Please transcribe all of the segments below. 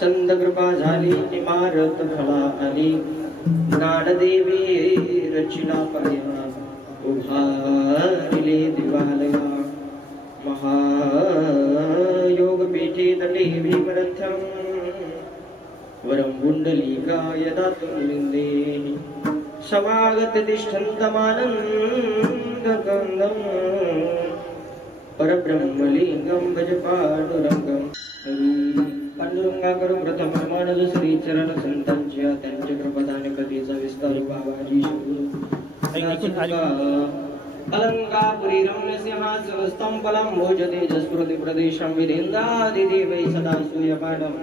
संत कृपा झाली निमारत फळा आली ज्ञानदेवी रचिला पर्या उभारिले दिवालया महायोग पीठे तटे भीमरथ्यं वरं कुंडलिकाय दातुं लिंदे समागत तिष्ठन्तमानन्दकन्दं परब्रह्मलिंगं भज पांडुरंगं पांडुरंगा करू प्रथम मानद श्री चरण संतांच्या त्यांच्या कृपादाने कधीचा विस्तार बाबाजी अलंकापुरी रम्य सिंहासनस्थं फलं भोजते जस्फुरति प्रदेशं विरेन्द्रादिदेवै सदा सूयपानं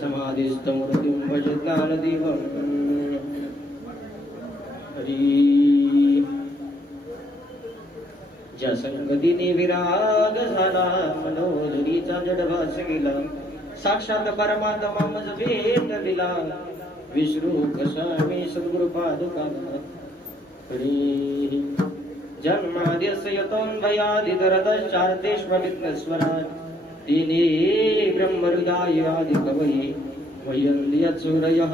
समाधिस्थमूर्तिं भज ज्ञानदीपं हरि ज्या संगतीने विराग झाला मनोधरीचा जडभास गेला साक्षात परमात्मा मज भेट दिला विष्णू कसा मी सद्गुरु पादुकाला हरी जन्माद्यस्य यतोन्भयादिदरदश्चार्तेष्वविघ्नस्वराट् दीने ब्रह्महृदायादिकवये वयन्द्यच्छूरयः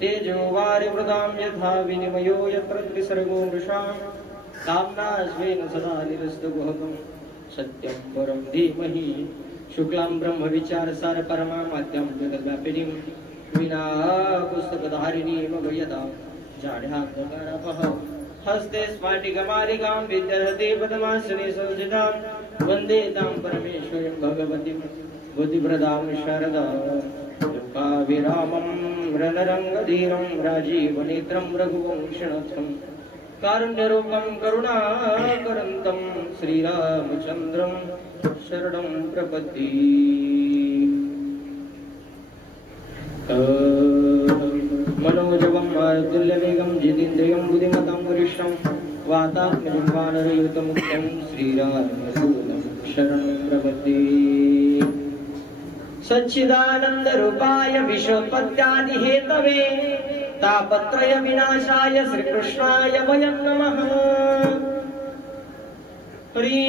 तेजो वारिवृदां यथा विनिमयो यत्र त्रिसर्गो मृषां कामना स्वेन सदा निरस्तगुहकं सत्यं परं धीमहि शुक्लां ब्रह्म विचार सार परमाद्यं जगद्व्यापिनीं विना पुस्तकधारिणीं गयता जाढ्यात्मकारापः हस्ते स्फाटिकमालिकां विद्यहते पद्मासने संस्थितां वन्दे तां परमेश्वरीं भगवतीं बुद्धिप्रदां शारदां लोकाभिरामं रणरङ्गधीरं राजीवनेत्रं रघुवंशनाथं कारुण्यरूपं करुणाकरन्तं श्रीरामचन्द्रं शरणं प्रपद्ये मनोजवं मारुतुल्यवेगं जितेन्द्रियं बुद्धिमतां वरिष्ठं वातात्मजं वानरयुतमुक्तं श्रीरामदूतं शरणं प्रपद्ये सच्चिदानन्दरूपाय विश्वोत्पत्त्यादिहेतवे तापत्रय विनाशाय श्रीकृष्णाय वयं नमः हरी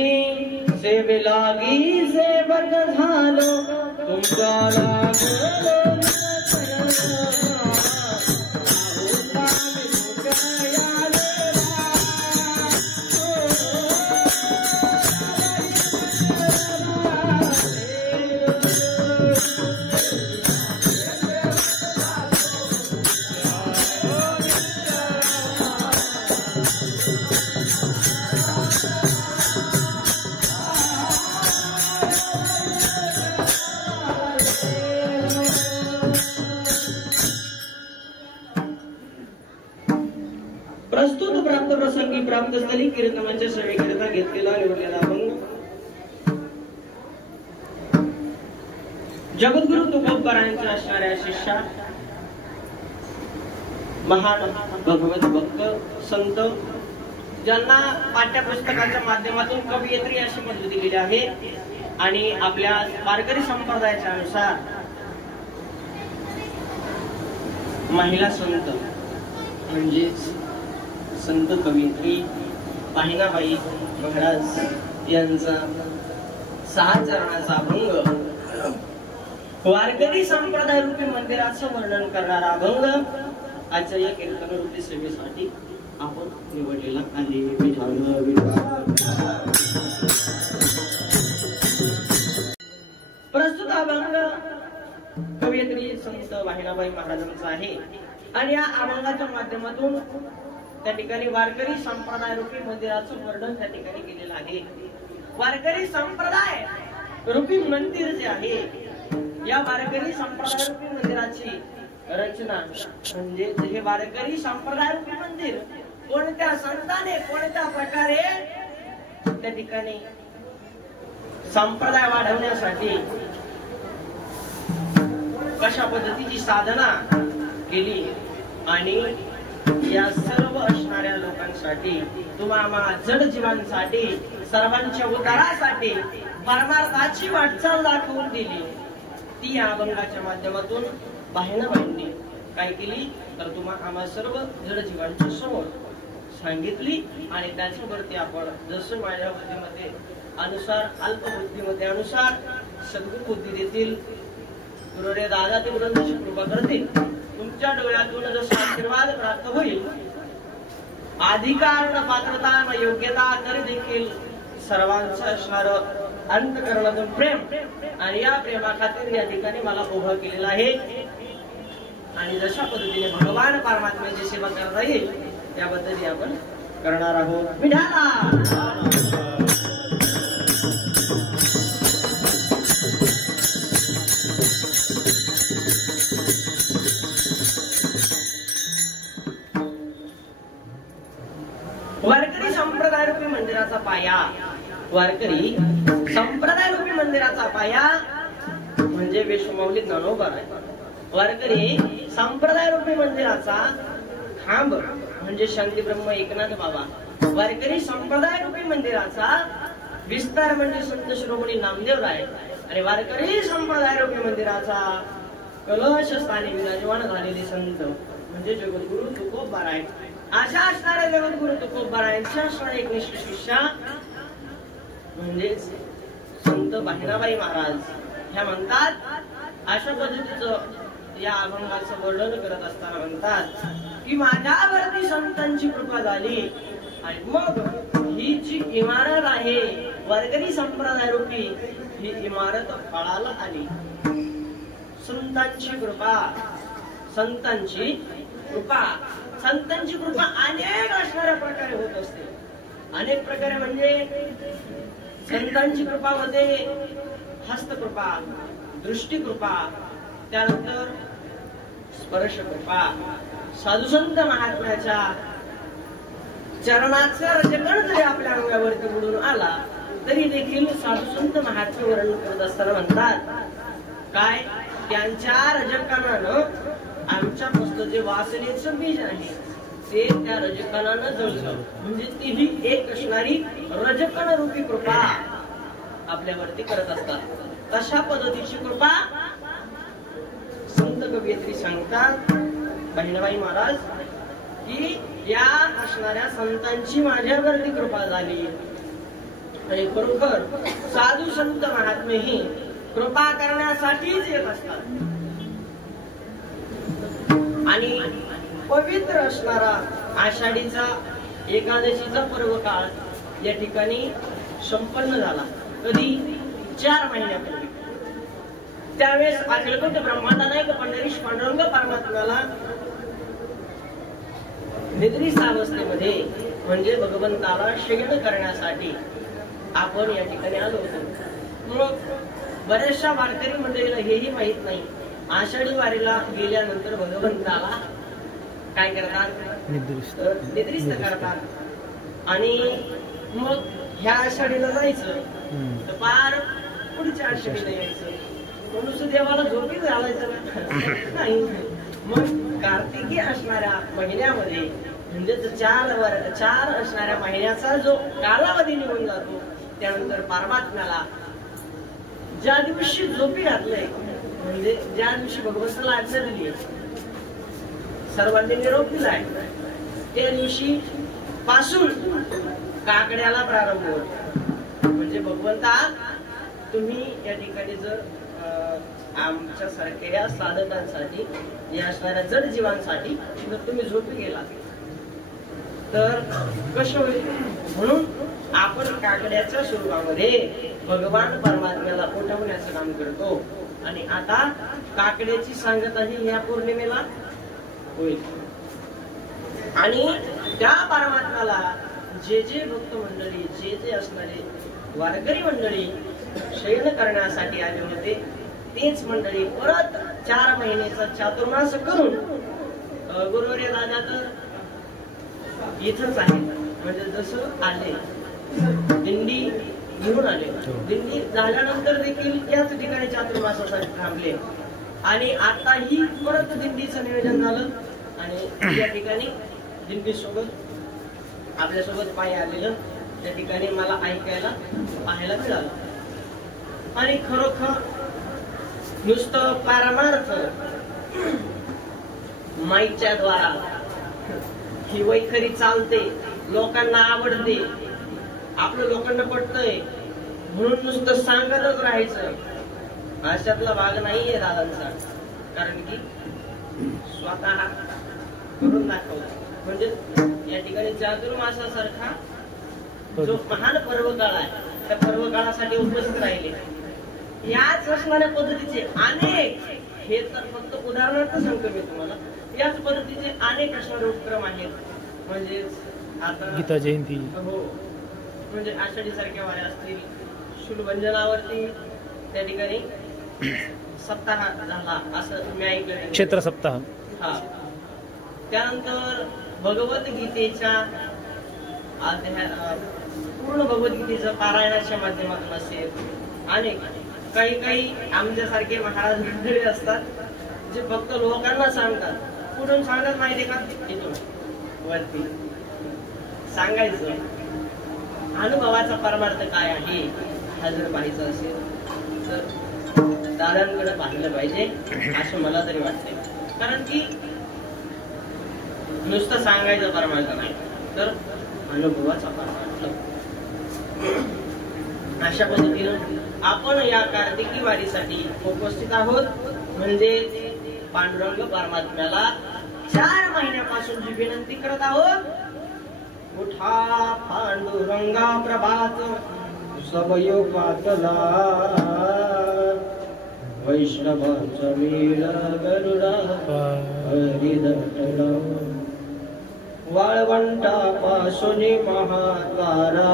सेवे लागी सेवक झालो तुमचा लागलो प्रस्तुत प्राप्त प्रसंगी प्राप्त स्थली कीर्तनाच्या सेवेकरिता घेतलेला निवडलेला अभंग जगद्गुरु तुकोबारायांच्या असणाऱ्या शिष्या महान भगवत भक्त संत ज्यांना पाठ्यपुस्तकाच्या माध्यमातून कवयित्री अशी पदवी दिलेली आहे आणि आपल्या वारकरी संप्रदायाच्या अनुसार महिला संत म्हणजेच संत कवयित्री पाहिनाबाई महाराज यांचा 6 चरणाचा अभंग वारकरी संप्रदाय रूपी मंदिराचं वर्णन करणारा अभंग आजच्या या कीर्तन रूपी सेवेसाठी आपण निवडलेला आहे. प्रस्तुत अभंग कवयित्री संत वाहिनाबाई महाराजांचा आहे आणि या अभंगाच्या माध्यमातून त्या ठिकाणी वारकरी संप्रदाय रूपी मंदिराचं वर्णन त्या ठिकाणी केलेलं आहे. वारकरी संप्रदाय रूपी मंदिर जे आहे या वारकरी संप्रदाय रूपी मंदिराची रचना म्हणजे हे वारकरी संप्रदाय रूपी मंदिर कोणत्या संताने कोणत्या प्रकारे त्या ठिकाणी संप्रदाय वाढवण्यासाठी कशा पद्धतीची साधना केली आणि या सर्व असणाऱ्या लोकांसाठी तुम्हा जड जीवांसाठी सर्वांच्या उद्धारासाठी परमार्थाची वाटचाल दाखवून दिली. ती या अभंगाच्या माध्यमातून बहिणाबाईंनी काय केली तर तुम्हा आम्हा सर्व जड जीवांच्या समोर सांगितली आणि त्याच्यावरती आपण जसं माझ्या बुद्धीमध्ये अनुसार अल्प बुद्धीमध्ये अनुसार सद्गुरु बुद्धी देतील गुरुरे दादा तिकडून जशी कृपा करतील तुमच्या डोळ्यातून जसा आशीर्वाद प्राप्त होईल, अधिकार न पात्रता न योग्यता तरी देखील सर्वांचं असणार अंतःकरणातून प्रेम, आणि या प्रेमाखातीर या ठिकाणी मला उभं केलेलं आहे. आणि जशा पद्धतीने भगवान परमात्म्याची सेवा करता येईल त्या पद्धतीने आपण करणार आहोत. विठाला वारकरी संप्रदाय रूपी मंदिराचा पाया, वारकरी संप्रदाय रूपी मंदिराचा पाया म्हणजे विश्वमौली ज्ञानोबा आहे. वारकरी संप्रदाय रूपी मंदिराचा खांब म्हणजे शांती ब्रह्म एकनाथ बाबा. वारकरी संप्रदाय रूपी मंदिराचा विस्तार म्हणजे संत शिरोमणी नामदेव राय. आणि वारकरी संप्रदाय रूपी मंदिराचा कलश स्थानी विराजमान झालेले संत म्हणजे जगद्गुरु तुकोबा राय. अशा असणाऱ्या जगद्गुरु तुकोबा रायांच्या असणारे एकनिष्ठ शिष्या म्हणजे संत बहिणाबाई महाराज ह्या म्हणतात. अशा पद्धतीचं या अभंगाचं वर्णन करत असताना म्हणतात की माझ्यावरती संतांची कृपा झाली आणि मग ही जी इमारत आहे वारकरी संप्रदाय रूपी ही इमारत फळाला आली. संतांची कृपा, संतांची कृपा, संतांची कृपा अनेक असणाऱ्या प्रकारे होत असते. अनेक प्रकारे म्हणजे संतांची कृपा होते हस्तकृपा, दृष्टिकृपा, त्यानंतर स्पर्श कृपा. साधू संत महात्म्याच्या चरणाचा रजकण जरी आपल्या अंगावरती बुडून आला तरी देखील साधू संत महात्म्य वर्णन करत असताना म्हणतात काय, त्यांच्या रजकणानं आमच्या मस्त जे वासनेचं बीज आहे ते त्या रजकणानं जळलं. म्हणजे ती ही एक असणारी रजकण रूपी कृपा आपल्यावरती करत असतात. तशा पद्धतीची कृपा संत कवयित्री सांगतात बहिणाबाई महाराज की या असणाऱ्या संतांची माझ्यावरती कृपा झाली. आणि खरोखर साधू संत महात्मे ही कृपा करण्यासाठीच येत असतात. आणि पवित्र असणारा आषाढीचा एकादशीचा पर्व काळ या ठिकाणी संपन्न झाला. कधी 4 महिन्यापूर्वी. त्यावेळेस अखिलकोट ब्रह्मांड नायक पंढरीश पांडुरंग परमात्म्याला निद्रिस्त अवस्थेमध्ये म्हणजे भगवंताला शयन करण्यासाठी आपण या ठिकाणी आलो होतो. मग बऱ्याचशा वारकरी मंडळीला हेही माहित नाही आषाढी वारीला गेल्यानंतर भगवंताला काय करतात, निद्रिस्त करतात. आणि मग ह्या आषाढीला जायचं तर पार पुढच्या आषाढीला यायचं. मनुष्य देवाला झोपीत घालायचं नाही. मग कार्तिकी असणाऱ्या महिन्यामध्ये म्हणजे 4 असणाऱ्या महिन्याचा जो कालावधी निघून जातो त्यानंतर परमात्म्याला ज्या दिवशी झोपी घातलंय म्हणजे ज्या दिवशी भगवंताला आज्ञा दिली सर्वांनी निरोप दिलाय त्या दिवशी पासून काकड्याला प्रारंभ होतो. म्हणजे भगवंता तुम्ही या ठिकाणी जर आमच्या सारख्या साधकांसाठी या असणाऱ्या जड जीवांसाठी जर तुम्ही झोपी गेला तर कसं होईल, म्हणून आपण काकड्याच्या स्वरूपामध्ये भगवान परमात्म्याला उठवण्याचं काम करतो. आणि आता काकड्याची सांगता ही या पौर्णिमेला होईल. आणि त्या परमात्म्याला जे जे भक्त मंडळी जे जे असणारे वारकरी मंडळी शयन करण्यासाठी आले होते तेच मंडळी परत 4 महिन्याचा चातुर्मास करून गुरुवर्य दादा तर इथंच आहे. म्हणजे जसं आले दिंडी घेऊन आले, दिंडी झाल्यानंतर देखील त्याच ठिकाणी चातुर्मासासाठी थांबले. आणि आता ही परत दिंडीचं नियोजन झालं आणि या ठिकाणी दिंडी सोबत आपल्यासोबत पाय आलेलं त्या ठिकाणी मला ऐकायला पाहायला मिळालं. आणि खरोखर नुसतं पारमार्थ माईच्या द्वारा ही वैखरी चालते, लोकांना आवडते, आपलं लोकांना पटतंय म्हणून नुसतं सांगतच राहायचं अशातला भाग नाहीये दादांचा, कारण की स्वतः करून दाखवला. म्हणजे या ठिकाणी चातुर्मासासारखा जो महान पर्वकाळ आहे, त्या पर्वकाळासाठी उपस्थित राहिले. याच असणाऱ्या पद्धतीचे अनेक, हे तर फक्त उदाहरणार्थ सांगतो मी तुम्हाला, याच पद्धतीचे अनेक असणारे उपक्रम आहेत. म्हणजे आता गीता जयंती, हो, म्हणजे आषाढी सारख्या वाऱ्या असतील, शूलभंजनावरती त्या ठिकाणी सप्ताह झाला असं तुम्ही ऐकलं, क्षेत्र सप्ताह. हा, त्यानंतर भगवद्गीतेच्या पूर्ण भगवद्गीतेचं पारायणाच्या माध्यमातून असेल, अनेक काही आमच्यासारखे महाराज मंडळी असतात जे फक्त लोकांना सांगतात. कुठून सांगत माहिती का? इथून वरती सांगायचं. अनुभवाचा परमार्थ काय आहे हा जर पाहायचं असेल तर दादांकडे पाहिलं पाहिजे असं मला तरी वाटतंय. कारण की नुसतं सांगायचं परमार्थ नाही, तर अनुभवाचा परमार्थ. अशा पद्धतीनं आपण या कार्तिकी वारीसाठी उपस्थित आहोत. म्हणजे पांडुरंग परमात्म्याला 4 महिन्यापासून जी विनंती करत आहोत, उठा पांडुरंगा प्रभात सबयो पातला, वैष्णवांचा मीर गरुडा हरिदटला, वाळवंटापासून महाद्वारापर्यंत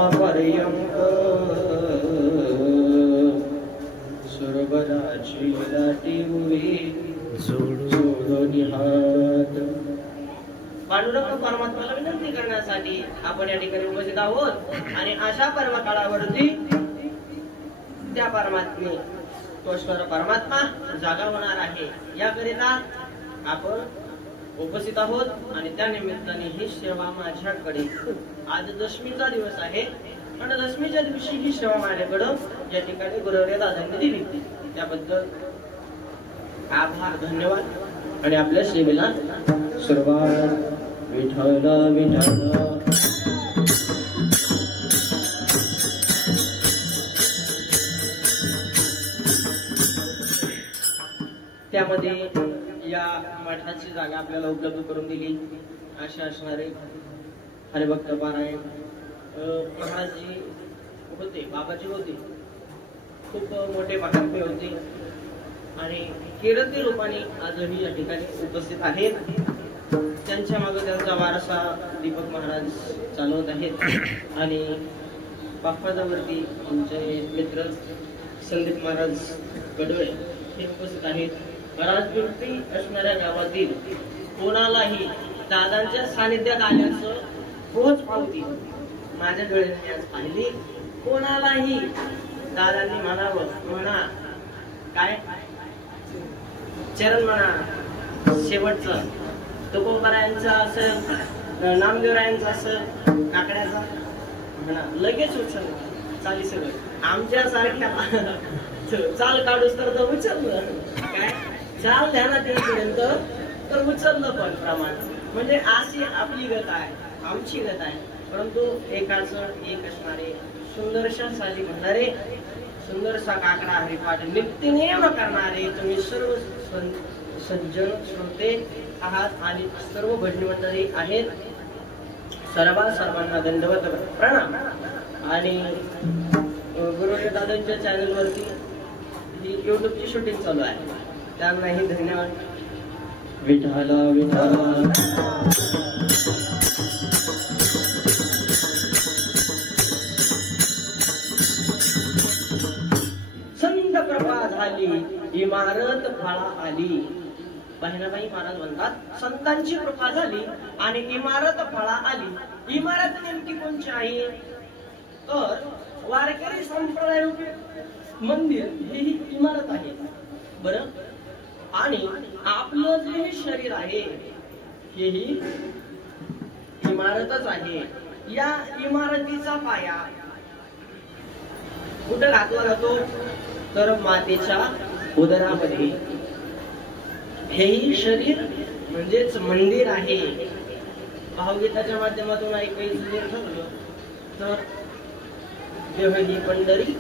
सुरभराची लाटी उभी जोडून हात. पांडुरंग परमात्म्याला विनंती करण्यासाठी आपण या ठिकाणी उपस्थित आहोत. आणि अशा पर्व काळावरती त्या परमात्मे, तो ईश्वर परमात्मा जागा होणार आहे, याकरिता आपण उपस्थित आहोत. आणि त्या निमित्ताने ही सेवा माझ्याकडे, आज दशमीचा दिवस आहे, आणि दशमीच्या दिवशी ही सेवा माझ्याकडं या ठिकाणी गुरुवर्य दादांनी दिली, त्याबद्दल आभार, धन्यवाद. आणि आपल्या सेवेला सुरुवात. विठ्ठल विठ्ठल त्यामध्ये या मठाची जागा आपल्याला उपलब्ध करून दिली. अशा असणारे हरिभक्त पारायण महाराजजी होते, बाबाजी होते, खूप मोठे महात्मे होते आणि कीर्ती रूपाने आजही या ठिकाणी उपस्थित आहेत. त्यांच्या मागे त्यांचा वारसा दीपक महाराज चालवत आहेत. आणि बाप्पाजावरती आमचे मित्र संदीप महाराज कडोळे हे उपस्थित आहेत. राजपिंपरी असणाऱ्या गावातील कोणालाही दादांच्या सानिध्यात आल्याचं पोहोच पावती माझ्या डोळ्यांनी आज पाहिली. कोणालाही दादांनी म्हणावं, म्हणा काय चरण म्हणा, शेवटचं तुकोबारायांचं असं, नामदेवरायांचं असं, काकड्याचा म्हणा, लगेच उचल चाली सगळं. आमच्या सारख्या चाल काढूस तर उचललं काय, चाल ध्यानात येईपर्यंत तर उचललं पण प्रमाण. म्हणजे अशी आपली गत आहे, आमची गत आहे. परंतु एकाचं एक असणारे, सुंदरशा साली म्हणणारे, सुंदरसा काकडा हरिपाठ नित्यनेम करणारे तुम्ही सर्व सज्जन श्रोते आहात आणि सर्व भजनी मंडळी आहेत. सर्वांना दंडवत प्रणाम. आणि गुरुवर्य दादांच्या चॅनल वरती ही युट्यूबची शूटिंग चालू आहे, त्यांनाही धन्यवाद. विठाला विठाला संत कृपा झाली इमारत फळा आली. बहिणाबाई महाराज म्हणतात संतांची कृपा झाली आणि इमारत फळा आली. इमारत नेमकी कोणची आहे तर वारकरी संप्रदाय रूपी मंदिर ही इमारत आहे. बरं, आणि आपलं जे शरीर आहे हेही इमारतच आहे. या इमारतीचा पाया कुठं घातला जातो तर मातेच्या उदरामध्ये. हेही शरीर म्हणजेच मंदिर आहे. भावगीताच्या माध्यमातून ऐकायचं जर ठरलं तर देह ही पंढरी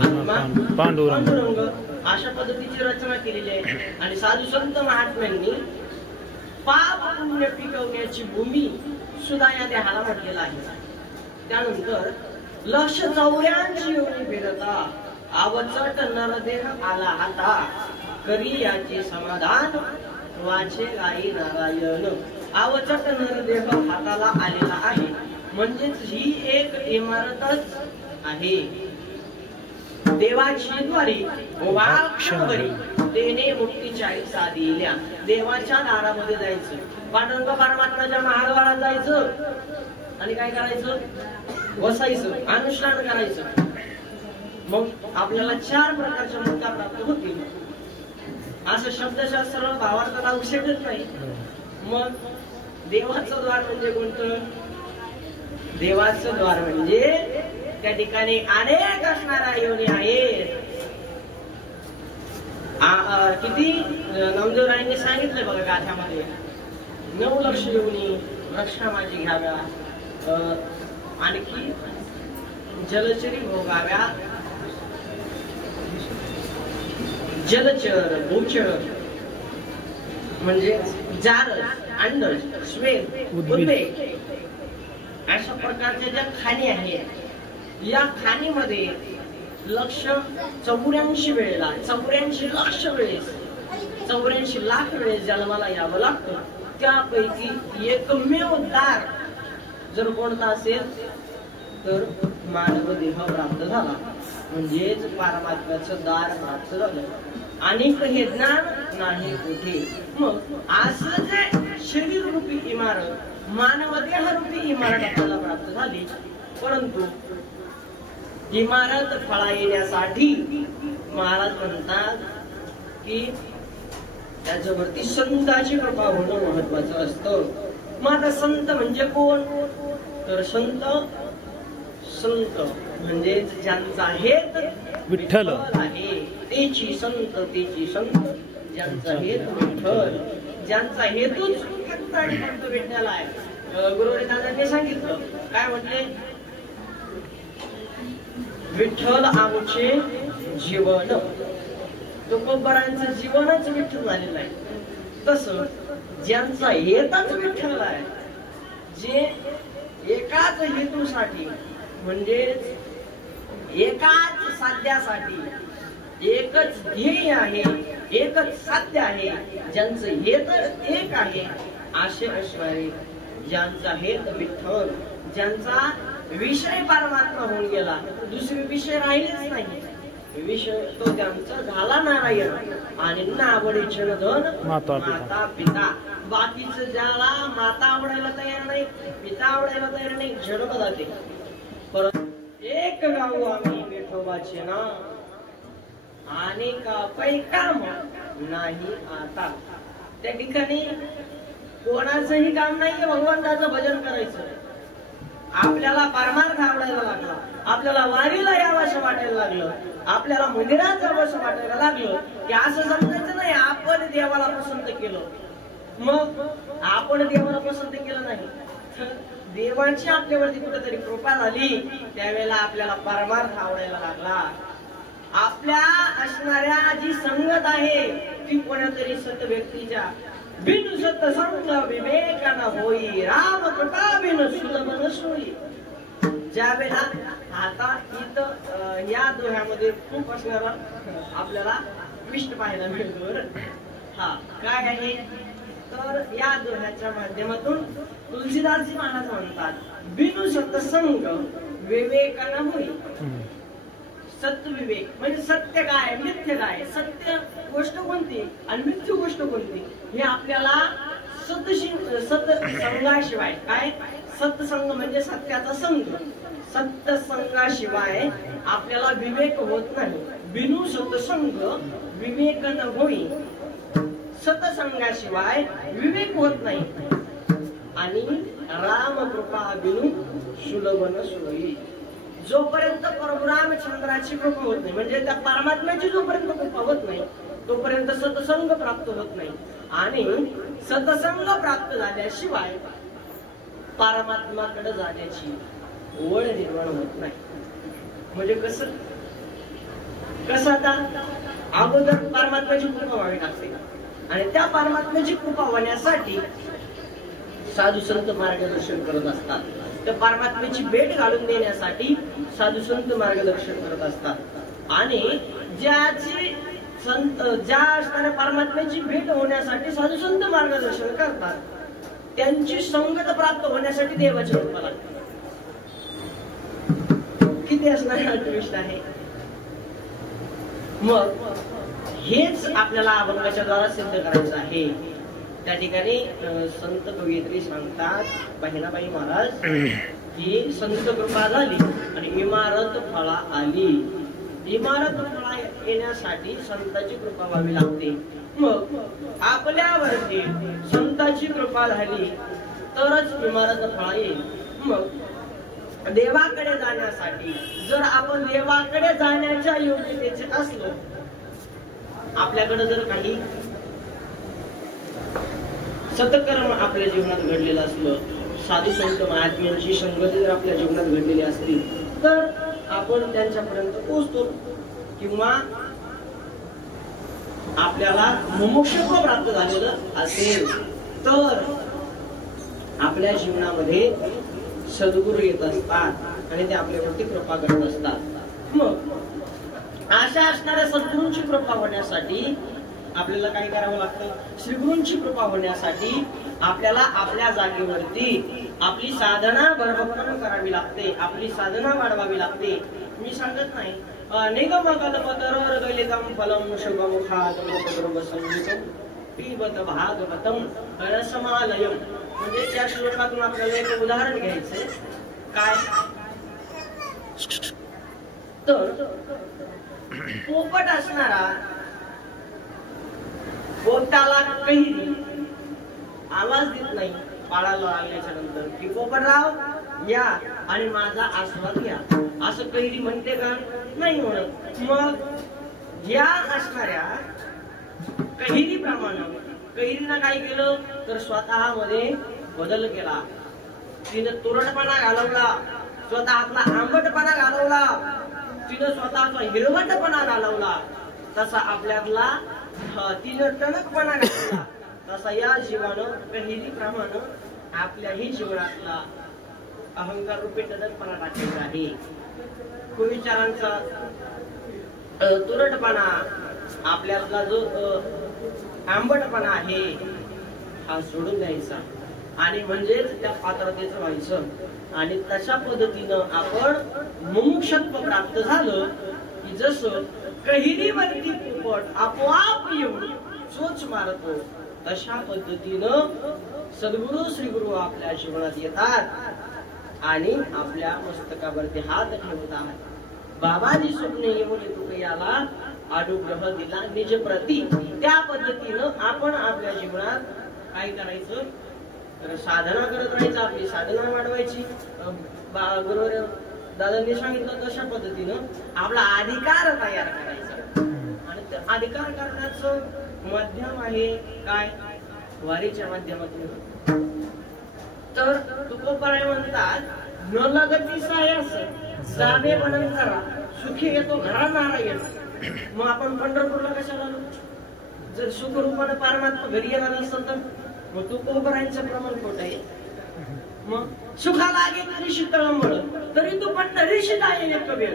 आत्मा पांडुरंग. पांडुरंग अशा पद्धतीची रचना केलेली आहे. आणि साधू संत महात्म्यांनी पाप पुण्य पिकवण्याची भूमी सुद्धा या देहाला म्हटलेला आहे. त्यानंतर 184 योनी फिरता आवचट नरदेह आला हाता करी याचे समाधान वाचे गाई नारायण. आवचट नरदेह हाताला आलेला आहे म्हणजेच ही एक इमारतच आहे. देवाची द्वारी वाक्षवरी देणे मुक्तीच्या इच्छा दिल्या. देवाच्या दारामध्ये जायचं, पांडुरंग परमात्म्याच्या महाद्वारात जायचं आणि काय करायचं, बसायचं, अनुष्ठान करायचं. मग आपल्याला 4 प्रकारच्या मुक्त्या प्राप्त होतील. असं शब्दशास्त्र भावार्थ लावू शकत नाही. मग देवाचं द्वार म्हणजे कोणतं? देवाचं द्वार म्हणजे त्या ठिकाणी अनेक असणाऱ्या योनी आहेत. किती नामदेवरायांनी सांगितलं बघा गाथ्यामध्ये, 9 लक्ष योनी रक्षा माझी घ्याव्या, आणखी जलचरी भोगाव्या, जलचर भूचर म्हणजे जारज, अंडज, श्वेत, उद्वेग अशा प्रकारच्या ज्या खाणी आहेत या खाणीमध्ये 184 वेळेला 84 लक्ष वेळेस 84 लाख वेळेस जन्माला यावं लागतं. त्यापैकी एकमेव दार जर कोणता असेल तर मानव देह प्राप्त झाला म्हणजेच परमात्म्याचं दार प्राप्त झालं. आणि हे ज्ञान नाही कुठे. मग असं जे शरीर रूपी इमारत मानव देह रूपी इमारत आपल्याला प्राप्त झाली, परंतु इमारत फळा येण्यासाठी महाराज म्हणतात की त्याच्यावरती संताची कृपा होणं महत्वाचं असतं. मग आता संत म्हणजे कोण? तर संत म्हणजे ज्यांचा हेत विठ्ठल आहे तेची संत, तेची संत. ज्यांचा हेत विठ्ठल, ज्यांचा हेतूच फक्त आणि फक्त विठ्ठल आहे. गुरुवारी दादांनी सांगितलं, काय म्हटले? विठ्ठल आमचे जीवन. तुकोबरांचं जीवनच विठ्ठल झालेलं आहे. तसं ज्यांचा हेतच विठ्ठल आहे, जे एकाच हेतूसाठी म्हणजे एकाच साध्यासाठी, एकच ध्येय आहे, एकच साध्य आहे, ज्यांचं हेत एक आहे असे असणारे, ज्यांचा हेत विठ्ठल, ज्यांचा विषय परमात्मा होऊन गेला, दुसरे विषय राहिलेच नाही. विषय तो त्यांचा झाला नारायण आणि नावडीचे धन माता पिता. बाकीच ज्याला माता आवडायला तयार नाही, पिता आवडायला तयार नाही, जन्म जाते. परंतु एक गाऊ आम्ही विठोबाचे नाव आणि काम नाही आता. त्या ठिकाणी कोणाचंही काम नाहीये भगवंताचं भजन करायचं. आपल्याला परमार्थ आवडायला लागला, आपल्याला वारीला यावंसं वाटायला लागलं, आपल्याला मंदिरात जावंसं वाटायला लागलं की असं समजायचं नाही आपण देवाला पसंत केलं. मग आपण देवाला पसंत केलं नाही तर देवाची आपल्यावरती कुठेतरी कृपा झाली, त्यावेळेला आपल्याला परमार्थ आवडायला लागला. आपल्या असणाऱ्या जी संगत आहे ती कोणातरी सत व्यक्तीच्या बिन सत्संग विवेकान होई राम कृपा बिन सुलभ नसोई. ज्या वेळेला आता इथं या दोह्यामध्ये खूप असणारा आपल्याला ट्विस्ट पाहायला मिळतो. हा काय आहे तर या दोह्याच्या माध्यमातून तुलसीदासजी महाराज म्हणतात, बिनु सत्संग विवेकान होई. सत्य विवेक म्हणजे सत्य काय, मिथ्य काय, सत्य गोष्ट कोणती आणि मिथ्य गोष्ट कोणती हे आपल्याला सत्संगाशिवाय, काय सत्संग म्हणजे सत्याचा संग, सत्संगाशिवाय आपल्याला विवेक होत नाही. बिनु सत्संग विवेक न होई. सत्संगाशिवाय विवेक होत नाही. आणि राम कृपा बिनु सुलभ न सोई. जोपर्यंत प्रभू रामचंद्राची कृपा होत नाही म्हणजे त्या परमात्म्याची जोपर्यंत कृपा होत नाही तोपर्यंत सत्संग प्राप्त होत नाही. आणि सत्संग प्राप्त झाल्याशिवाय परमात्माकडे जाण्याची ओढ निर्माण होत नाही. म्हणजे कसं कसं आता अगोदर परमात्म्याची कृपा व्हावी लागते आणि त्या परमात्म्याची कृपा होण्यासाठी साधू संत मार्गदर्शन करत असतात. त्या परमात्म्याची भेट घालून देण्यासाठी साधू संत मार्गदर्शन करत असतात आणि ज्या असणाऱ्या परमात्म्याची भेट होण्यासाठी साधू संत मार्गदर्शन करतात त्यांची संगत प्राप्त होण्यासाठी देवाची कृपा लागते. किती असणारा ट्विस्ट आहे. मग हेच आपल्याला अभंगाच्या द्वारा सिद्ध करायचं आहे. त्या ठिकाणी संत कवयित्री सांगतात बहिणाबाई महाराज की संत कृपा झाली आणि इमारत फळा आली. इमारत फळा येण्यासाठी संतांची कृपा व्हावी लागते. मग आपल्यावरती संतांची कृपा झाली तरच इमारत फळा येईल. मग देवाकडे जाण्यासाठी जर आपण देवाकडे जाण्याच्या योग्यतेचे असलो, आपल्याकडे जर काही सत्कर्म आपल्या जीवनात घडलेलं असलं, साधू संत महात्म्यांची संगत जर आपल्या जीवनात घडलेली असली तर आपण त्यांच्यापर्यंत पोहोचतो किंवा आपल्याला मुमुक्षत्व प्राप्त झालेलं असेल तर आपल्या जीवनामध्ये सद्गुरू येत असतात आणि ते आपल्यावरती कृपा करत असतात. मग अशा असणाऱ्या सद्गुरूंची कृपा होण्यासाठी आपल्याला काय करावं लागतं? श्रीगुरूंची कृपा होण्यासाठी आपल्याला आपल्या जागेवरती आपली साधना भरभक्कम करावी लागते, आपली साधना वाढवावी लागते. मी सांगत नाही निगमकल्पतरोर्गलितं फलं शुभमुखादमुखदुर्गसंयुतं पिबत भागवतं रसमालयं. म्हणजे त्या श्लोकातून आपल्याला एक उदाहरण घ्यायचंय. काय तर पोपट असणारा पोपटाला कैरी आवाज देत नाही पाळाला आल्याच्या नंतर की पोपटराव या आणि माझा आस्वाद घ्या, असं कैरी म्हणते का? नाही म्हणत. मग या असणाऱ्या कैरीप्रमाणे कैरीनं काय केलं तर स्वतःमध्ये बदल केला. तिने तुरटपणा घालवला, स्वतःतला आंबटपणा घालवला, तिने स्वतःचा हिरवटपणा घालवला. तसा आपल्यातला तिने टणकपणा घालवला. तसा या जीवानं कैरीप्रमाणे आपल्याही जीवनातला अहंकार रूपी टणकपणा टाकायचा आहे. कुविचारांचा तुरटपणा, आपल्यातला जो आंबटपणा आहे हा सोडून द्यायचा आणि म्हणजेच त्या पात्रतेचं व्हायचं. आणि तशा पद्धतीनं आपण मुमुक्षत्व प्राप्त झालं की जसं कैरीवरती पोपट आपोआप येऊन चोच मारतो, तशा पद्धतीनं सद्गुरू श्रीगुरू आपल्या जीवनात येतात आणि आपल्या मस्तकावरती हात ठेवतात. बाबाजी स्वप्ने येऊन तुकयाला अनुग्रह दिला निज प्रती. त्या पद्धतीनं आपण आपल्या जीवनात काय करायचं तर साधना करत राहायचं, आपली साधना वाढवायची. गुरुवर दादांनी सांगितलं तशा पद्धतीनं आपला अधिकार तयार करायचा आणि ते अधिकार करण्याचं माध्यम आहे काय? वारीच्या माध्यमातून. तर तुकोबराय म्हणतात न लगती सायास जावे वनंतरा सुखी येतो घरा नारायण. मग आपण पंढरपूरला कशाला आलो? जर सुखरूपाने परमात्मा घरी येणार नसेल तर मग तुकोबरायांचं प्रमाण खोट आहे. मग सुखाला आगे तरी शीतळंबळ तरी तू पंढरीशी जाईल कबीर.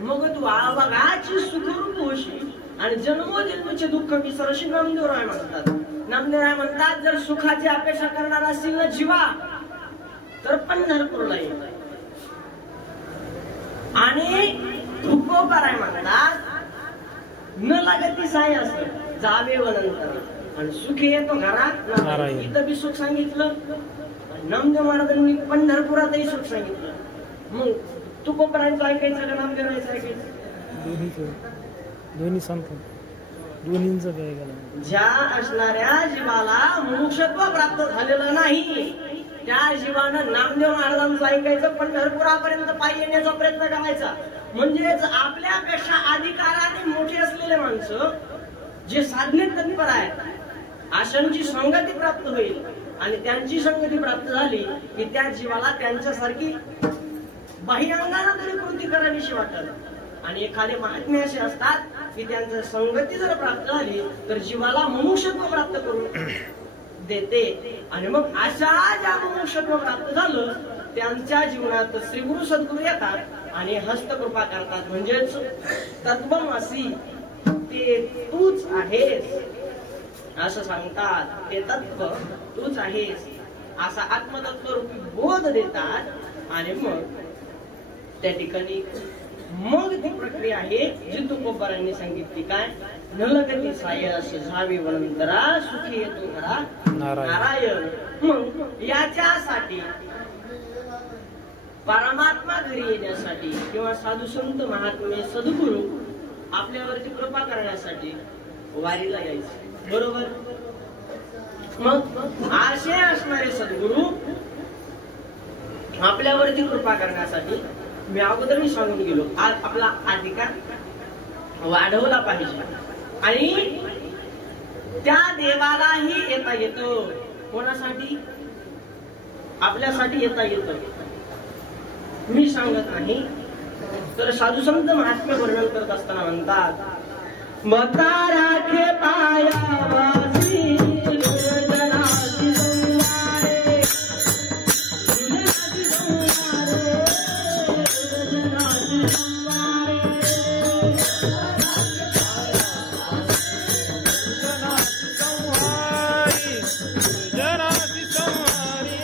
मग तू आवागाची सुखरूप होशील आणि जन्मोजन्मीचे दुःख विसरशी. नामदेवराय म्हणतात, नामदेवराय म्हणतात जर सुखाची अपेक्षा करणार असेल ना जीवा तर पंढरपूरला ये. आणि तुकोबराय म्हणतात न लागती साय असं जावे वनंतर आणि सुखी येतो घरात. इथं बी सुख सांगितलं, नामदेव महाराजांनी पंढरपुरातही सुख सांगितलं. मग तुकोबरायचं ऐकायचं का नामदेवरायचं ऐकायचं? दोन्ही सांगतो, दोन्हींचं काय गेलं. ज्या असणाऱ्या जीवाला मोक्षत्व प्राप्त झालेलं नाही त्या जीवानं नामदेव महाराजांचं ऐकायचं, पंढरपुरापर्यंत पायी येण्याचा प्रयत्न करायचा. म्हणजेच आपल्यापेक्षा अधिकाराने मोठे असलेले माणसं जे साधनेत तत्पर आहेत अशांची संगती प्राप्त होईल आणि त्यांची संगती प्राप्त झाली की त्या जीवाला त्यांच्यासारखी बाह्यांगाने तरी कृती करावीशी वाटत. आणि एखादे महात्मे असे असतात की त्यांचं संगती जर प्राप्त झाली तर जीवाला मुमुक्षत्व प्राप्त करून देते. आणि मग अशा ज्या मुमुक्षत्व प्राप्त झालं त्यांच्या जीवनात श्री गुरु सद्गुरु येतात आणि हस्तकृपा करतात. म्हणजेच तत्वमसी ते तूच आहेस असं सांगतात. ते तत्व तूच आहेस असा आत्मतत्व रूपी बोध देतात. आणि मग त्या ठिकाणी मग ती प्रक्रिया आहे जी तुकोबारांनी सांगितली. काय नलगती सायस झावी वनंतरा सुखी येतो घरा नारायण. मग याच्यासाठी परमात्मा घरी येण्यासाठी किंवा साधू संत महात्मे सद्गुरु आपल्यावरती कृपा करण्यासाठी वारीला यायचं. बरोबर. मग असे असणारे सद्गुरु आपल्यावरती कृपा करण्यासाठी मी अगोदर सांगून गेलो आज आपला अधिकार वाढवला पाहिजे. आणि त्या देवालाही येता येतं. कोणासाठी? आपल्यासाठी येता येतं. मी सांगत नाही तर साधू संत महात्म्य वर्णन करत असताना म्हणतात मता राखे पायावासी दुर्जनाची संवारे दुर्जनाची संवारे दुर्जनाची संवारे दुर्जनाची संवारे.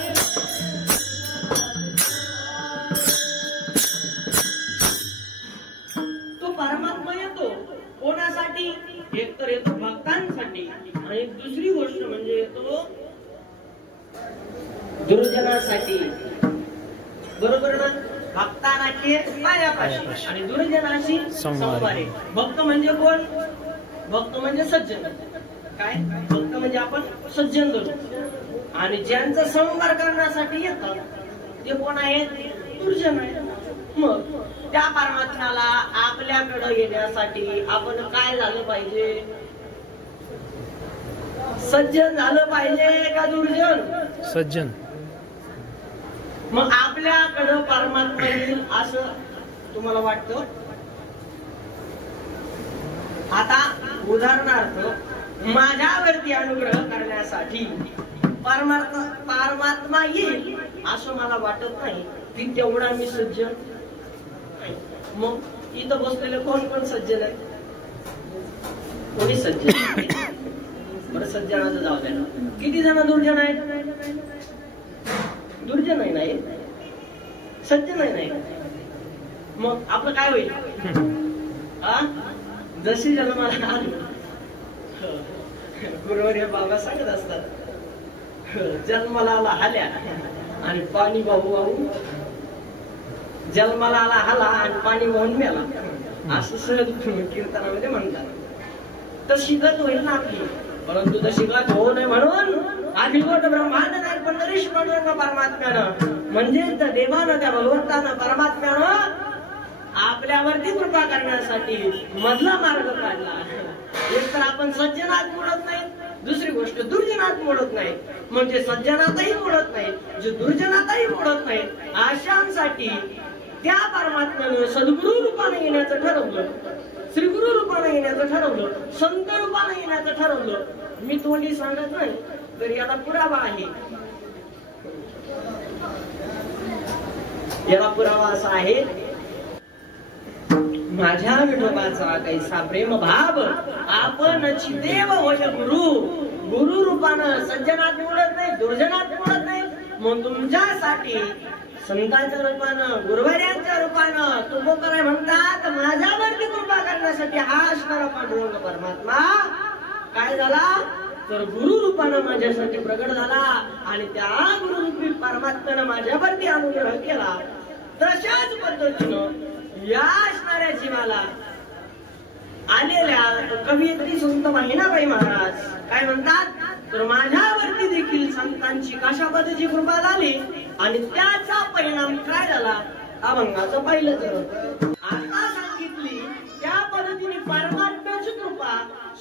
तो परमात्मा येतो कोणासाठी? एक तर येतो भक्तांसाठी आणि दुसरी गोष्ट म्हणजे येतो दुर्जनासाठी. बरोबर ना? भक्तांचे पायापाशी आणि दुर्जनाशी संवारे. भक्त म्हणजे कोण? भक्त म्हणजे सज्जन. काय भक्त म्हणजे आपण सज्जन धरू. आणि ज्यांचा संवार करण्यासाठी येतात ते कोण आहेत? दुर्जन आहेत. मग त्या परमात्म्याला आपल्याकडे येण्यासाठी आपण काय झालं पाहिजे? सज्जन झालं पाहिजे का दुर्जन? सज्जन. मग आपल्याकडं परमात्मा येईल असं तुम्हाला वाटतं? आता उदाहरणार्थ माझ्यावरती अनुग्रह करण्यासाठी परमात्मा येईल असं मला वाटत नाही की तेवढा मी सज्जन. मग इथं बसलेले कोण कोण सज्जन आहे? कोणी सज्जन? बरं सज्जनाचं जाऊ द्या. किती जण दुर्जन आहेत? दुर्जन नाही सज्जन नाही. मग आपलं काय होईल? जशी जन्माला आलो गुरुवर्य बाबा सांगत असतात जन्माला आला हाल्या आणि पाणी वाहू वाहू जन्माला आला हाला आणि पाणी वाहून मेला असं सहज कीर्तनामध्ये म्हणतात. तशी गत होईल ना आपली. परंतु तशी गत होऊ नये म्हणून आदिवट ब्रह्मांड नाही पण नरेश म्हणून परमात्म्यानं म्हणजे त्या देवानं त्या भगवंतानं परमात्म्यानं आपल्यावरती कृपा करण्यासाठी मधला मार्ग काढला. एक तर आपण सज्जनात मोडत नाही, दुसरी गोष्ट दुर्जनात मोडत नाही. म्हणजे सज्जनातही मोडत नाही, जे दुर्जनातही मोडत नाही अशांसाठी त्या परमात्म्यानं सद्गुरु रूपाने येण्याचं ठरवलं, श्रीगुरु रूपाने येण्याचं ठरवलं, संत रूपाने येण्याचं ठरवलं. मी तोंडी सांगत नाही तर याला पुरावा आहे. याला पुरावा असा आहे माझ्या विठोबाचा कैसा प्रेम भाव आपणची देव होय गुरु. गुरु रूपानं सज्जनात मोडत नाही, दुर्जनात मोडत नाही. मग तुमच्यासाठी संतांच्या रूपानं गुरुवार्यांच्या रूपानं तुकोबाराय म्हणतात माझ्यावरती कृपा करण्यासाठी हा असणारा पांडुरंग परमात्मा काय झाला तर गुरु रूपानं माझ्यासाठी प्रगट झाला. आणि त्या गुरुरूपी परमात्म्यानं माझ्यावरती अनुग्रह केला. तशाच पद्धतीनं या असणाऱ्या जीवाला आलेल्या कवयित्री संत महिनाबाई महाराज काय म्हणतात तर माझ्यावरती देखील संतांची कशा पद्धतीची कृपा झाली आणि त्याचा परिणाम काय झाला अभंगाचं पाहिलं तर आता सांगितली त्या पद्धतीने परमात्म्याची कृपा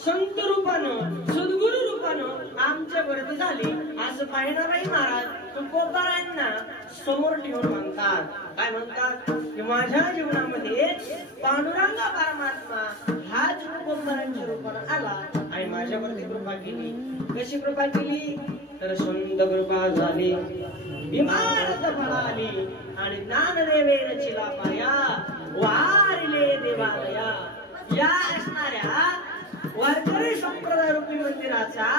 संत रूपानं सद्गुरु रूपानं आमच्यावरती झाली. असं पाहिणारही महाराज तुकोबारांना समोर ठेवून म्हणतात, काय म्हणतात की माझ्या जीवनामध्ये पांडुरंग परमात्मा हा तुकोबारांच्या रूपाने आला आणि माझ्यावरती कृपा केली. कशी कृपा केली तर संत कृपा झाली, इमारत फळाली आणि ज्ञानदेवेन चिला पाया वारिले देवालया. या असणाऱ्या वारकरी संप्रदाय रूपी मंदिराचा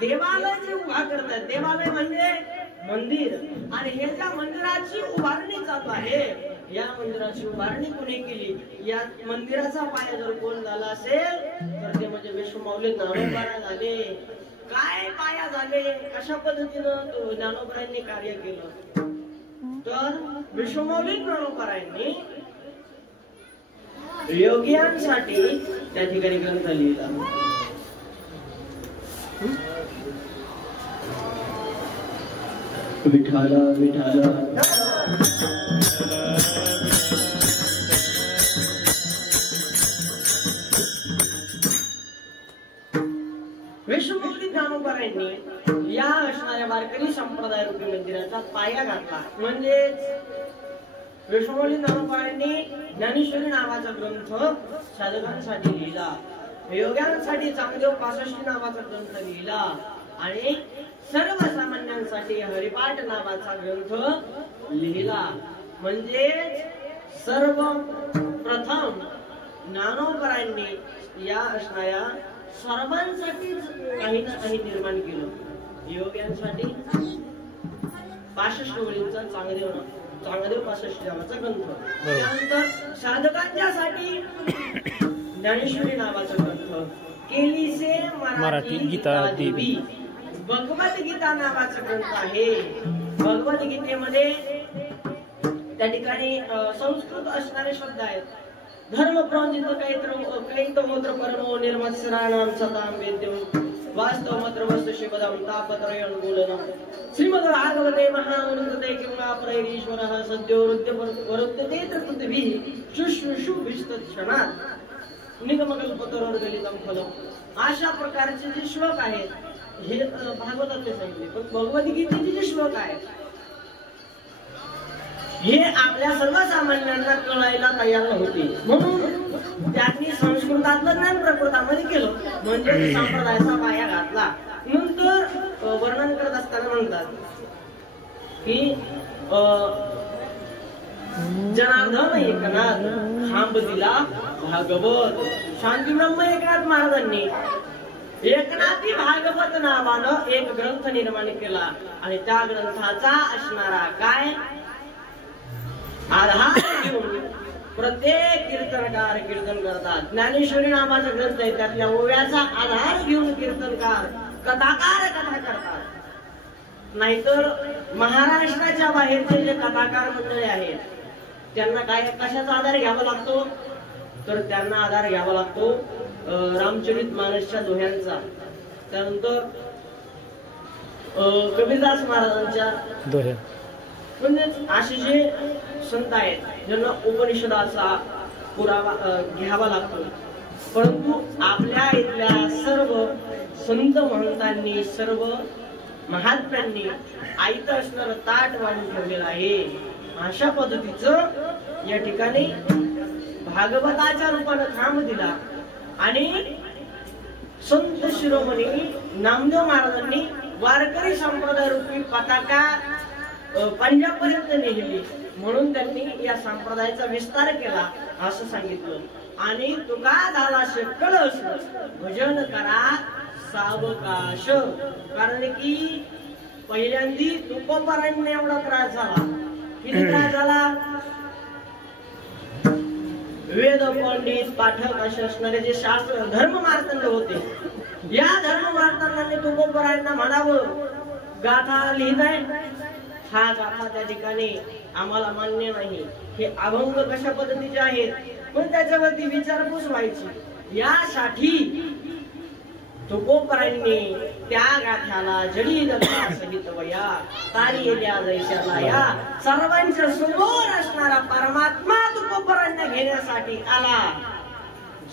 देवालय जे उभा करतात, देवालय म्हणजे मंदिर, आणि हे ज्या मंदिराची उभारणी चालू आहे, या मंदिराची उभारणी कोणी केली, या मंदिराचा पाया जर कोण झाला असेल तर ते म्हणजे विश्वमाऊली ज्ञानोबा झाले. काय पाया झाले, कशा पद्धतीनं ज्ञानोबांनी कार्य केलं तर विश्वमाऊली ज्ञानोबांनी योग्यांसाठी त्या ठिकाणी ग्रंथ लिहिला. विठाला विठाला विश्वमाऊली ज्ञानोबांनी या असणाऱ्या वारकरी संप्रदाय रूपी मंदिराचा पाया घातला. म्हणजेच विश्वमाऊली ज्ञानोबांनी ज्ञानेश्वरी नावाचा ग्रंथ साधकांसाठी लिहिला, योग्यांसाठी चांगदेव 65 नावाचा ग्रंथ लिहिला आणि सर्वसामान्यांसाठी हरिपाठ नावाचा ग्रंथ लिहिला. म्हणजे सर्वप्रथम ज्ञानोबांनी या असणाऱ्या सर्वांसाठी काही ना काही निर्माण केलं. योग्यांसाठी 65 ओळींचा चांगदेव 65 नावाचा ग्रंथ, त्यानंतर साधकांच्यासाठी ज्ञानेश्वरी नावाचा ग्रंथ, केलीसे मराठी गीता देवी, भगवद्गीता नावाचा ग्रंथ आहे. भगवद्गीतेमध्ये त्या ठिकाणी संस्कृत असणारे शब्द आहेत. धर्म प्रवंचित कैतमूत्र परमो निर्मत्सराणाम सताम वेद्यम वास्तव मात्र वस्तु शिवदम तापत्रयण बोलनम श्रीमद् भागवते महामृतते किंवा प्रैरीश्वरः सद्यो वरुद्यते तृप्तिभिः शुश्रूषु विस्तक्षणात् निगमकल्पतरोर्गलितं फलम्. अशा प्रकारचे जे श्लोक आहेत हे भागवतातले सांगितले. पण भगवद्गीतेचे जे श्लोक आहेत हे आपल्या सर्वसामान्यांना कळायला तयार नव्हते, म्हणून त्यांनी संस्कृतातलं ज्ञान प्रकृतामध्ये केलं, म्हणजे संप्रदायाचा पाया घातला. नंतर वर्णन करत असताना म्हणतात की जनार्दन एकनाथ खांब दिला भागवत. शांतीब्रह्म एकनाथ महाराजांनी एकनाथी भागवत नावानं एक ग्रंथ निर्माण केला आणि त्या ग्रंथाचा असणारा काय आधार घेऊन प्रत्येक कीर्तनकार कीर्तन करतात. ज्ञानेश्वरी नावाचा ग्रंथ आहे, त्यातल्या ओव्याचा आधार घेऊन कीर्तनकार कथाकार कथा करतात. नाहीतर महाराष्ट्राच्या बाहेरचे जे कथाकार मंडळी आहेत त्यांना काय कशाचा आधार घ्यावा लागतो तर त्यांना आधार घ्यावा लागतो रामचरित मानसच्या दोह्यांचा, त्यानंतर कबीरदास महाराजांच्या दोह्या. म्हणजे असे जे संत आहेत ज्यांना उपनिषदाचा पुरावा घ्यावा लागतो. परंतु आपल्या इथल्या सर्व संत महंतांनी सर्व महात्म्यांनी आयतं असणारं ताट वाढून ठेवलेलं आहे. अशा पद्धतीचं या ठिकाणी भागवताच्या रूपानं खांब दिला आणि संत शिरोमणी नामदेव महाराजांनी वारकरी संप्रदाय रूपी पताका पंजाब पर्यंत नेली, म्हणून त्यांनी या संप्रदायाचा विस्तार केला असं सांगितलं. आणि तुका झाला कळस भजन करा सावकाश. कारण की पहिल्यांदी तुकोबारांना एवढा त्रास झाला. किती त्रास झाला? वेद पंडित पाठक असे असणारे जे शास्त्र धर्म मार्तंड होते, या धर्म मार्तंडाने तुकोबारांना म्हणावं गाथा लिहिताय, हा गाथा त्या ठिकाणी आम्हाला मान्य नाही, हे अभंग कशा पद्धतीचे आहेत, पण त्याच्यावरती विचारपूस व्हायची. यासाठी तुकोबारांनी त्या गाथ्याला जडी दत्ता सहित वया तारी येल्या जैशाला या सर्वांच्या समोर असणारा परमात्मा तुकोबारांना घेण्यासाठी आला.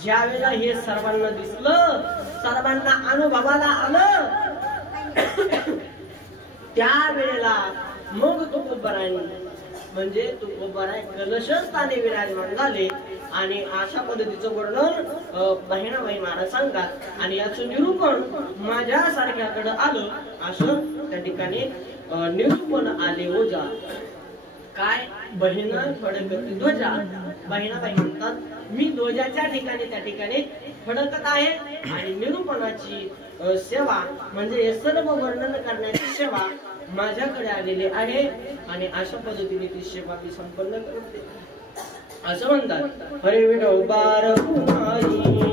ज्यावेळेला हे सर्वांना दिसलं, सर्वांना अनुभवाला आलं, त्यावेळेला मग तुकोबाराय म्हणजे तुकोबाराय कलशस्थानी विराजमान झाले आणि अशा पद्धतीचं वर्णन बहिणाबाई महाराज सांगतात आणि याचं निरूपण माझ्यासारख्याकडे आलं असं त्या ठिकाणी निरूपण आले ओझा. काय बहिणा फडकत ध्वजा. बहिणाबाई म्हणतात मी ध्वजाच्या ठिकाणी त्या ठिकाणी फडकत आहे आणि निरूपणाची सेवा म्हणजे हे सर्व वर्णन करण्याची सेवा माझ्याकडे आलेली आहे आणि अशा पद्धतीने ती सेवा मी संपन्न करते असं म्हणतात. हरे विठोबार कुमारी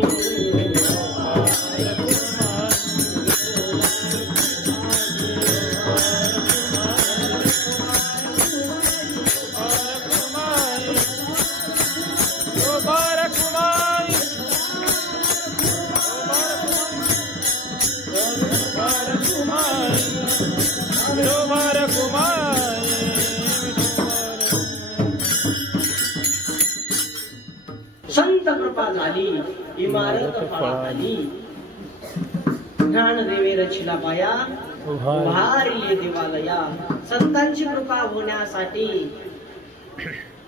संत कृपा झाली इमारत फळाली. ज्ञानदेवे रचिला पाया उभारले देवालया. संतांची कृपा होण्यासाठी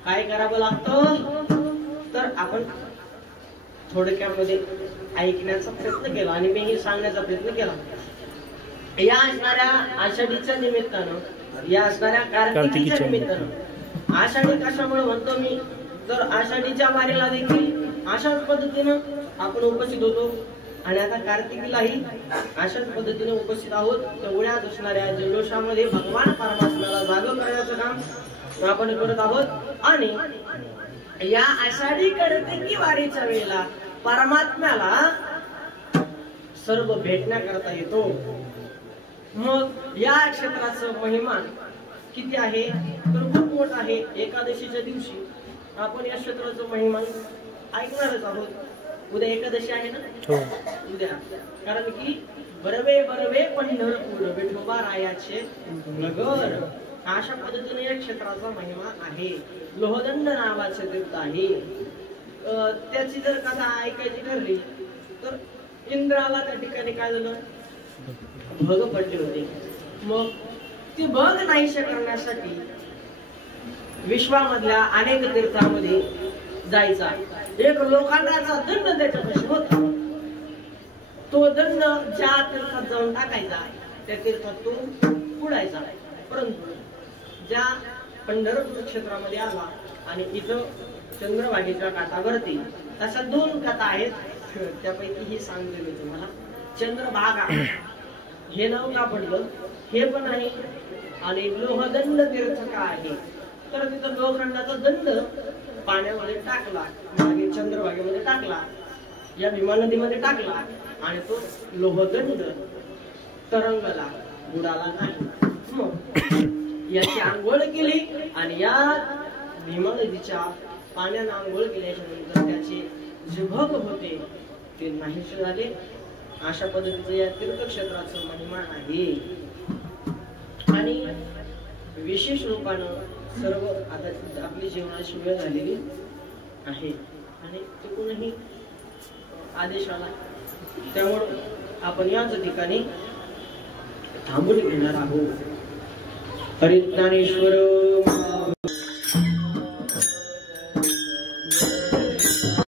काय करावं लागतं तर आपण थोडक्यामध्ये ऐकण्याचा प्रयत्न केला आणि मी सांगण्याचा प्रयत्न केला. या असणाऱ्या आषाढीच्या निमित्तानं या असणाऱ्या कार्तिकीच्या निमित्तानं आषाढी कशामुळे म्हणतो मी तर आषाढीच्या वारीला देखील अशाच पद्धतीनं आपण उपस्थित होतो आणि आता कार्तिकीलाही अशाच पद्धतीने उपस्थित आहोत. तेवढ्याच असणाऱ्या जल्लोषामध्ये भगवान परमात्म्याला जागं करण्याचं काम आपण करत आहोत आणि या आषाढी कार्तिकी वारीच्या वेळेला परमात्म्याला सर्व भेटण्याकरता येतो. मग या क्षेत्राचं महिमा किती आहे तर खूप मोठा आहे. एकादशीच्या दिवशी आपण या क्षेत्राचं महिमा ऐकणारच आहोत. उद्या एकादशी आहे ना उद्या कारण की बरवे बरवे पंढरपूर विठोबा रायाचे नगर अशा पद्धतीने या क्षेत्राचा महिमा आहे. लोहदंड नावाचे तीर्थ आहे. त्याची जर कथा ऐकायची ठरली तर इंद्राला त्या ठिकाणी काय झालं भग पडले होते. मग ती भग नाहीशा करण्यासाठी विश्वामधल्या अनेक तीर्थामध्ये जायचा. एक लोखंडाचा दंड त्याच्यापाशी होता. तो दंड ज्या तीर्थात जाऊन टाकायचा त्या तीर्थात तो बुडायचा. परंतु ज्या पंढरपूर क्षेत्रामध्ये आला आणि इथं चंद्रभागेच्या काठावरती अशा दोन कथा आहेत. त्यापैकी ही सांगते मी तुम्हाला. चंद्रभागा हे नाव का पडलं हे पण आहे आणि लोहदंड तीर्थ का आहे तर तिथं लोखंडाचा दंड पाण्यामध्ये टाकला मागे चंद्रभागेमध्ये टाकला या भीमा नदीमध्ये टाकला आणि तो लोहदंड तरंगला बुडाला नाही. मग याची आंघोळ केली आणि या भीमा नदीच्या पाण्याने आंघोळ केल्याच्या नंतर त्याचे जे भग होते ते नाहीसे झाले. अशा पद्धतीचं या तीर्थक्षेत्राचं महिमा आहे आणि विशेष रूपानं सर्व आता आपली जीवनाची वेळ झालेली आहे आणि चुकूनही आदेश आला त्यामुळे आपण याच ठिकाणी थांबून घेणार आहोत. हरिज्ञानेश्वर